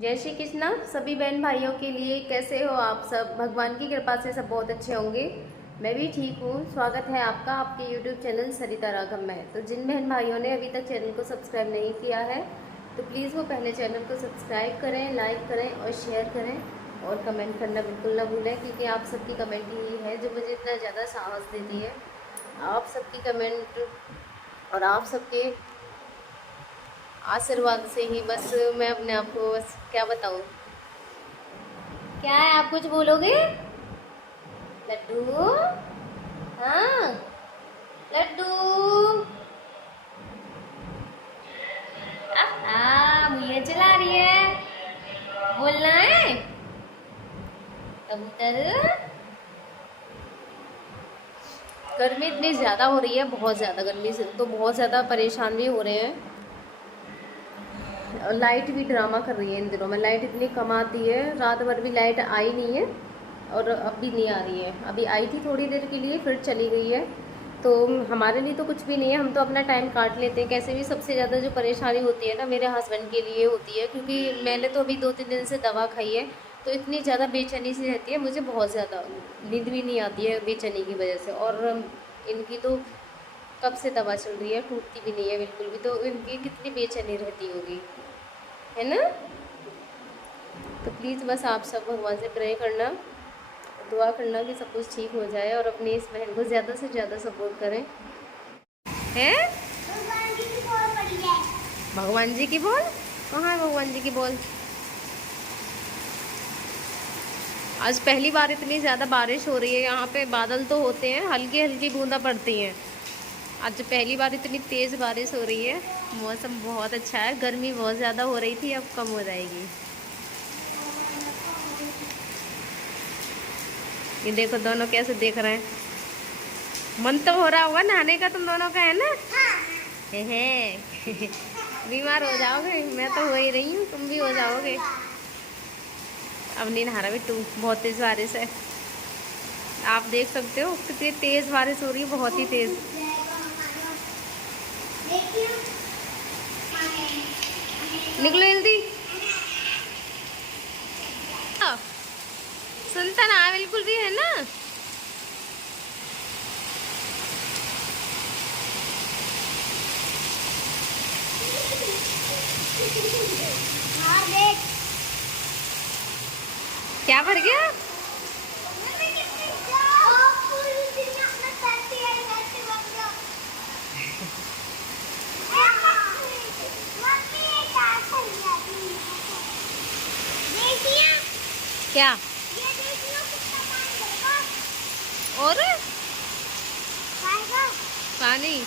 जय श्री कृष्णा सभी बहन भाइयों के लिए। कैसे हो आप सब? भगवान की कृपा से सब बहुत अच्छे होंगे। मैं भी ठीक हूँ। स्वागत है आपका आपके YouTube चैनल सरिता राघव में। तो जिन बहन भाइयों ने अभी तक चैनल को सब्सक्राइब नहीं किया है तो प्लीज़ वो पहले चैनल को सब्सक्राइब करें, लाइक करें और शेयर करें और कमेंट करना बिल्कुल ना भूलें, क्योंकि आप सबकी कमेंट ही है जो मुझे इतना ज़्यादा साहस देती है। आप सबकी कमेंट और आप सबके आशीर्वाद से ही बस मैं अपने आप को बस क्या बताऊँ। क्या है, आप कुछ बोलोगे? लड्डू, हाँ लड्डू, मुझे चला रही है, बोलना है कबूतर। गर्मी इतनी ज़्यादा हो रही है, बहुत ज़्यादा गर्मी से तो बहुत ज़्यादा परेशान भी हो रहे हैं। और लाइट भी ड्रामा कर रही है इन दिनों में। लाइट इतनी कम आती है, रात भर भी लाइट आई नहीं है और अब भी नहीं आ रही है। अभी आई थी थोड़ी देर के लिए, फिर चली गई है। तो हमारे लिए तो कुछ भी नहीं है, हम तो अपना टाइम काट लेते हैं कैसे भी। सबसे ज़्यादा जो परेशानी होती है ना मेरे हस्बैंड के लिए होती है, क्योंकि मैंने तो अभी 2-3 दिन से दवा खाई है, तो इतनी ज़्यादा बेचैनी सी रहती है मुझे, बहुत ज़्यादा नींद भी नहीं आती है बेचैनी की वजह से। और इनकी तो कब से दवा चल रही है, टूटती भी नहीं है बिल्कुल भी, तो इनकी कितनी बेचैनी रहती होगी, है ना। तो प्लीज़ बस आप सब भगवान से प्रे करना, दुआ करना कि सब कुछ ठीक हो जाए और अपनी इस बहन को ज़्यादा से ज़्यादा सपोर्ट करें। हैं? भगवान जी की बोल? कहाँ है भगवान जी की बोल? आज पहली बार इतनी ज़्यादा बारिश हो रही है यहाँ पे। बादल तो होते हैं, हल्की हल्की बूंदा पड़ती हैं। आज पहली बार इतनी तेज़ बारिश हो रही है। मौसम बहुत अच्छा है। गर्मी बहुत ज़्यादा हो रही थी, अब कम हो जाएगी। ये देखो दोनों कैसे देख रहे हैं। मन तो हो रहा होगा नहाने का तुम दोनों का, है ना? है बीमार हो जाओगे, मैं तो हो ही रही हूँ, तुम भी हो जाओगे। अब नहीं नहा रहा बिट्टू, बहुत तेज़ बारिश है। आप देख सकते हो कितनी तेज़ बारिश हो रही है, बहुत ही तेज़। निकलो जल्दी। सुनता ना बिल्कुल भी, है ना। क्या भर गया? क्या? और पानी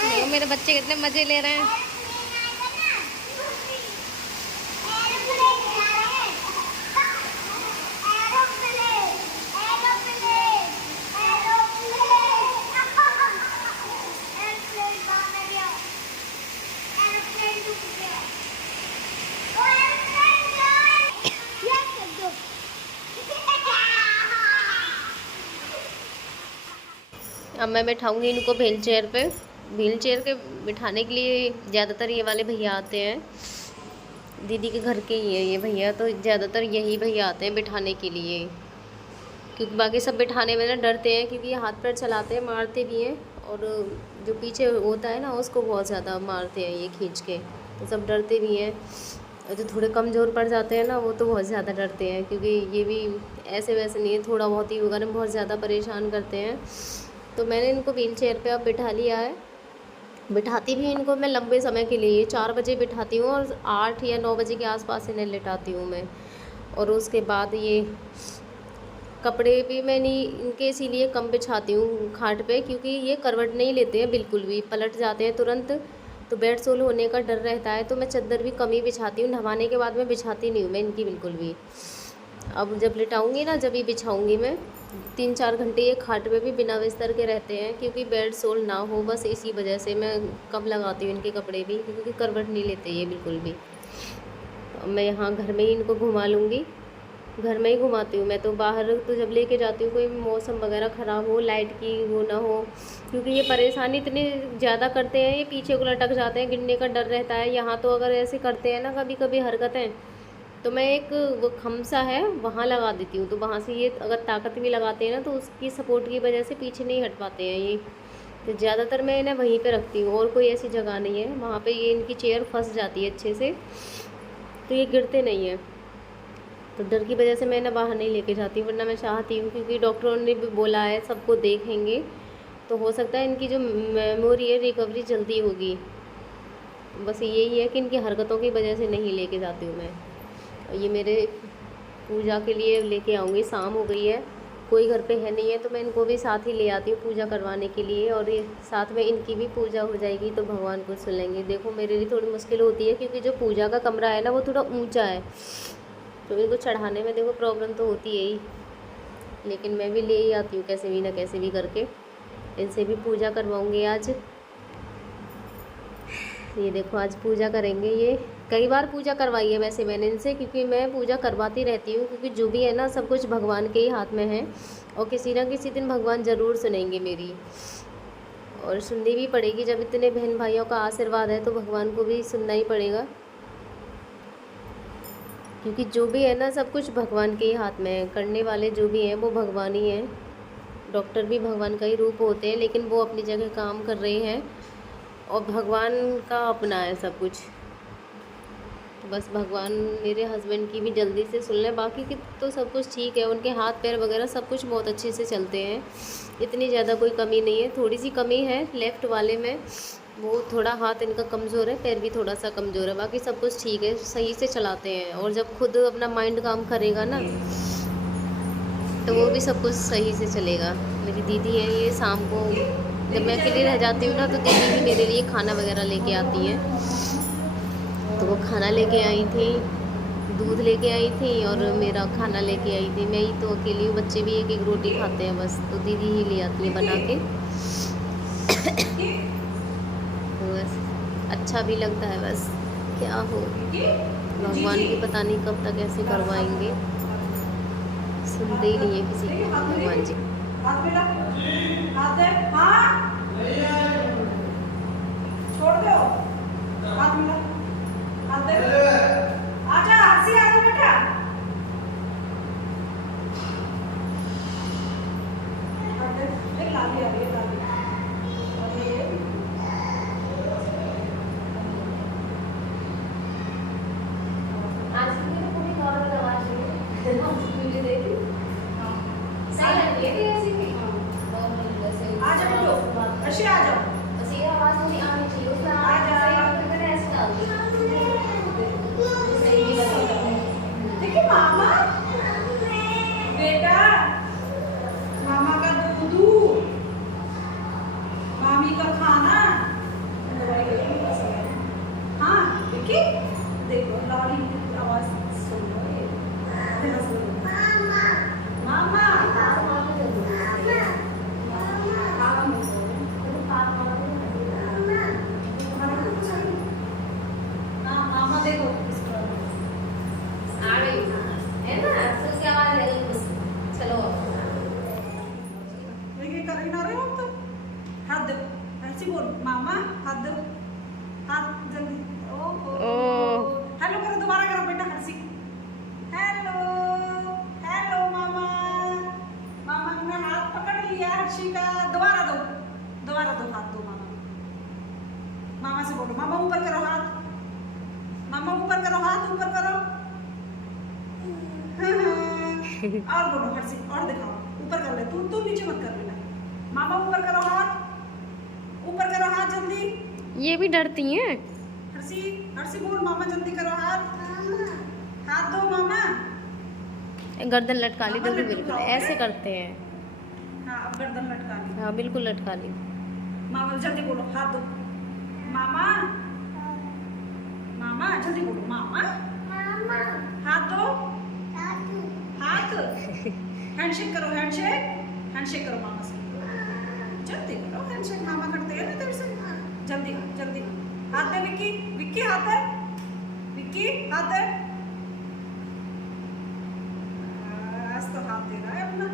देखो मेरे बच्चे कितने मजे ले रहे हैं। अब मैं बैठाऊंगी इनको व्हील चेयर पे। व्हील चेयर के बिठाने के लिए ज़्यादातर ये वाले भैया आते हैं, दीदी के घर के ही है ये भैया, तो ज़्यादातर यही भैया आते हैं बिठाने के लिए। क्योंकि बाकी सब बिठाने में ना डरते हैं, क्योंकि ये हाथ पैर चलाते हैं, मारते भी हैं, और जो पीछे होता है ना उसको बहुत ज़्यादा मारते हैं ये खींच के, तो सब डरते भी हैं। और जो थोड़े कमज़ोर पड़ जाते हैं ना वो तो बहुत ज़्यादा डरते हैं, क्योंकि ये भी ऐसे वैसे नहीं है, थोड़ा बहुत ही होगा ना, बहुत ज़्यादा परेशान करते हैं। तो मैंने इनको व्हील चेयर पर अब बिठा लिया है। बिठाती भी इनको मैं लंबे समय के लिए 4 बजे बिठाती हूँ और 8 या 9 बजे के आसपास इन्हें लिटाती हूँ मैं। और उसके बाद ये कपड़े भी मैं नहीं इनके इसीलिए कम बिछाती हूँ खाट पे, क्योंकि ये करवट नहीं लेते हैं बिल्कुल भी, पलट जाते हैं तुरंत, तो बेड सोल होने का डर रहता है। तो मैं चादर भी कम ही बिछाती हूँ, नहवाने के बाद मैं बिछाती नहीं हूँ मैं इनकी बिल्कुल भी। अब जब लिटाऊंगी ना, जब ही बिछाऊंगी मैं। 3-4 घंटे ये खाट पे भी बिना बिस्तर के रहते हैं, क्योंकि बेड सोल ना हो, बस इसी वजह से मैं कब लगाती हूँ इनके कपड़े भी, क्योंकि करवट नहीं लेते ये बिल्कुल भी। तो मैं यहाँ घर में ही इनको घुमा लूँगी, घर में ही घुमाती हूँ मैं तो। बाहर तो जब लेके जाती हूँ, कोई मौसम वगैरह ख़राब हो, लाइट की वो ना हो, क्योंकि ये परेशानी इतनी ज़्यादा करते हैं, ये पीछे को लटक जाते हैं, गिरने का डर रहता है। यहाँ तो अगर ऐसे करते हैं ना कभी कभी हरकतें, तो मैं एक वो खमसा है वहाँ लगा देती हूँ, तो वहाँ से ये अगर ताकत भी लगाते हैं ना, तो उसकी सपोर्ट की वजह से पीछे नहीं हट पाते हैं ये। तो ज़्यादातर मैं इन्हें वहीं पे रखती हूँ, और कोई ऐसी जगह नहीं है। वहाँ पे ये इनकी चेयर फंस जाती है अच्छे से, तो ये गिरते नहीं हैं। तो डर की वजह से मैं इन्हें बाहर नहीं लेके जाती, वरना मैं चाहती हूँ, क्योंकि डॉक्टरों ने भी बोला है सबको देखेंगे, तो हो सकता है इनकी जो मेमोरी है रिकवरी जल्दी होगी। बस यही है कि इनकी हरकतों की वजह से नहीं लेके जाती हूँ मैं। ये मेरे पूजा के लिए लेके आऊँगी, शाम हो गई है, कोई घर पे है नहीं है, तो मैं इनको भी साथ ही ले आती हूँ पूजा करवाने के लिए, और ये साथ में इनकी भी पूजा हो जाएगी, तो भगवान को सुन लेंगे। देखो मेरे लिए थोड़ी मुश्किल होती है, क्योंकि जो पूजा का कमरा है ना वो थोड़ा ऊंचा है, तो इनको चढ़ाने में देखो प्रॉब्लम तो होती है ही, लेकिन मैं भी ले ही आती हूँ कैसे भी ना कैसे भी करके। इनसे भी पूजा करवाऊँगी आज। ये देखो आज पूजा करेंगे, ये कई बार पूजा करवाई है वैसे मैंने इनसे, क्योंकि मैं पूजा करवाती रहती हूँ, क्योंकि जो भी है ना सब कुछ भगवान के ही हाथ में है, और किसी ना किसी दिन भगवान ज़रूर सुनेंगे मेरी, और सुननी भी पड़ेगी। जब इतने बहन भाइयों का आशीर्वाद है तो भगवान को भी सुनना ही पड़ेगा, क्योंकि जो भी है ना सब कुछ भगवान के ही हाथ में है। करने वाले जो भी हैं वो भगवान ही हैं। डॉक्टर भी भगवान का ही रूप होते हैं, लेकिन वो अपनी जगह काम कर रहे हैं, और भगवान का अपना है सब कुछ। तो बस भगवान मेरे हस्बैंड की भी जल्दी से सुन लें, बाकी की तो सब कुछ ठीक है। उनके हाथ पैर वगैरह सब कुछ बहुत अच्छे से चलते हैं, इतनी ज़्यादा कोई कमी नहीं है। थोड़ी सी कमी है लेफ़्ट वाले में, वो थोड़ा हाथ इनका कमज़ोर है, पैर भी थोड़ा सा कमज़ोर है, बाकी सब कुछ ठीक है, सही से चलाते हैं। और जब खुद अपना माइंड काम करेगा ना, तो वो भी सब कुछ सही से चलेगा। मेरी दीदी है ये, शाम को जब मैं अकेली रह जाती हूँ ना, तो दीदी भी मेरे लिए खाना वगैरह लेके आती हैं। तो वो खाना लेके आई थी, दूध लेके आई थी, और मेरा खाना लेके आई थी। मैं ही तो अकेली हूँ, बच्चे भी एक एक रोटी खाते हैं बस, तो दीदी ही ले आती है बना के। तो बस अच्छा भी लगता है, बस क्या हो, भगवान भी पता नहीं कब तक ऐसे करवाएंगे, सुनते ही नहीं है किसी की भगवान जी। छोड़ दो, हाथ मिला, हाथ दे, आजा हंसी, आजा बेटा, हाथ दे, एक लाली आ रही है, लाली, और ये आज की तो पूरी नॉर्मल आवाज है, मुझे देखी सही लग रही है ऐसी भी, नॉर्मल जैसे आजा बेटो, अर्शी आ जाओ, बस ये आवाज नहीं आनी चाहिए, उसमें आजा, मैंने ऐसे डाल दी, सही भी लगा। देखिए मामा, बेटा, मामा का दूध, मामी का खाना, हाँ देखिए, देखो लॉली आवाज सुन लो, ये मामा, मामा, हाँ मामा देखो आ गई है ना, उसकी आवाज है। चलो देखिए कर ही ना रहे हो तो, हाथ दो, ऐसे बोल मामा, हाथ दो, हाथ जल्दी, ओह हेलो करो, दोबारा करो बेटा, हंसी, हेलो, हेलो मामा, मामा ने हाथ पकड़ लिया हर्षी का, दोबारा दो, दोबारा दो, हाथ दो मामा, मामा से बोलो, मामा ऊपर करो हाथ, मामा ऊपर करो हाथ, ऊपर करो, और बोलो हर्षी, और दिखाओ, ऊपर कर ले, तू नीचे मत कर लेना, मामा ऊपर करो हाथ, ऊपर करो हाथ जल्दी, ये भी डरती हैं। हर्षी, हर्षी बोल मामा जल्दी करो हाथ, हाथ दो मामा, गर्दन लटका ली, मामा देखो लड्डू बिल्कुल खाओगे? ऐसे करते हैं। हाँ अब गर्दन लटका ली, हाँ बिल्कुल लटका ली। मामा जल्दी बोलो हाथ दो, मामा, मामा जल्दी बोलो, मामा, हाथ दो, हाथ हैंडशेक करो, हैंडशेक करो मामा से, जल्दी करो हैंडशेक, मामा करते हैं ना तेरे से, जल्दी जल्दी। हाथ दे विक्की, विक्की हाथ है, विक्की हाथ है, आज तो हाथ दे रहा है अपना,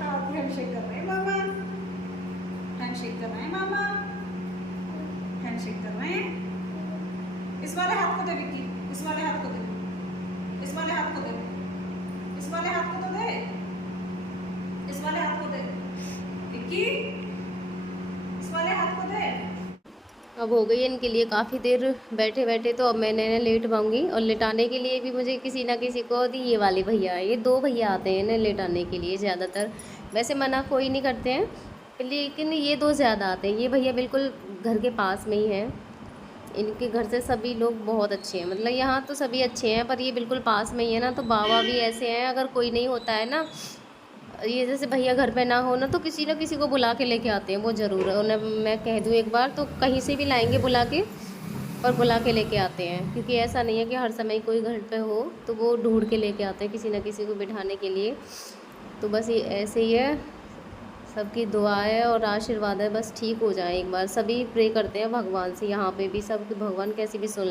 हाथ हैंडशेक कर रहे हैं मामा, हैंडशेक कर रहे हैं मामा, हैंडशेक कर रहे हैं। इस वाले हाथ को दे विक्की, इस वाले हाथ को दे, इस वाले हाथ को दे, इस वाले हाथ को तो दे, इस वाले हाथ को दे विक्की, इस वाले हाथ को दे। अब हो गई है इनके लिए काफ़ी देर बैठे बैठे, तो अब मैंने इन्हें लेट पाऊँगी। और लेटाने के लिए भी मुझे किसी ना किसी को, ये वाले भैया, ये 2 भैया आते हैं इन्हें लेटाने के लिए ज़्यादातर। वैसे मना कोई नहीं करते हैं, लेकिन ये 2 ज़्यादा आते हैं। ये भैया बिल्कुल घर के पास में ही हैं, इनके घर से सभी लोग बहुत अच्छे हैं, मतलब यहाँ तो सभी अच्छे हैं, पर ये बिल्कुल पास में ही है ना, तो बाबा भी ऐसे हैं। अगर कोई नहीं होता है ना, ये जैसे भैया घर पे ना हो ना, तो किसी ना किसी को बुला के लेके आते हैं, वो ज़रूर है। उन्हें मैं कह दूँ एक बार तो कहीं से भी लाएंगे बुला के, और बुला के लेके आते हैं, क्योंकि ऐसा नहीं है कि हर समय कोई घर पे हो, तो वो ढूंढ के लेके आते हैं किसी ना किसी को बिठाने के लिए। तो बस ये ऐसे ही है, सबकी दुआ है और आशीर्वाद है, बस ठीक हो जाए एक बार। सभी प्रे करते हैं भगवान से, यहाँ पे भी सब, भगवान कैसी भी सुन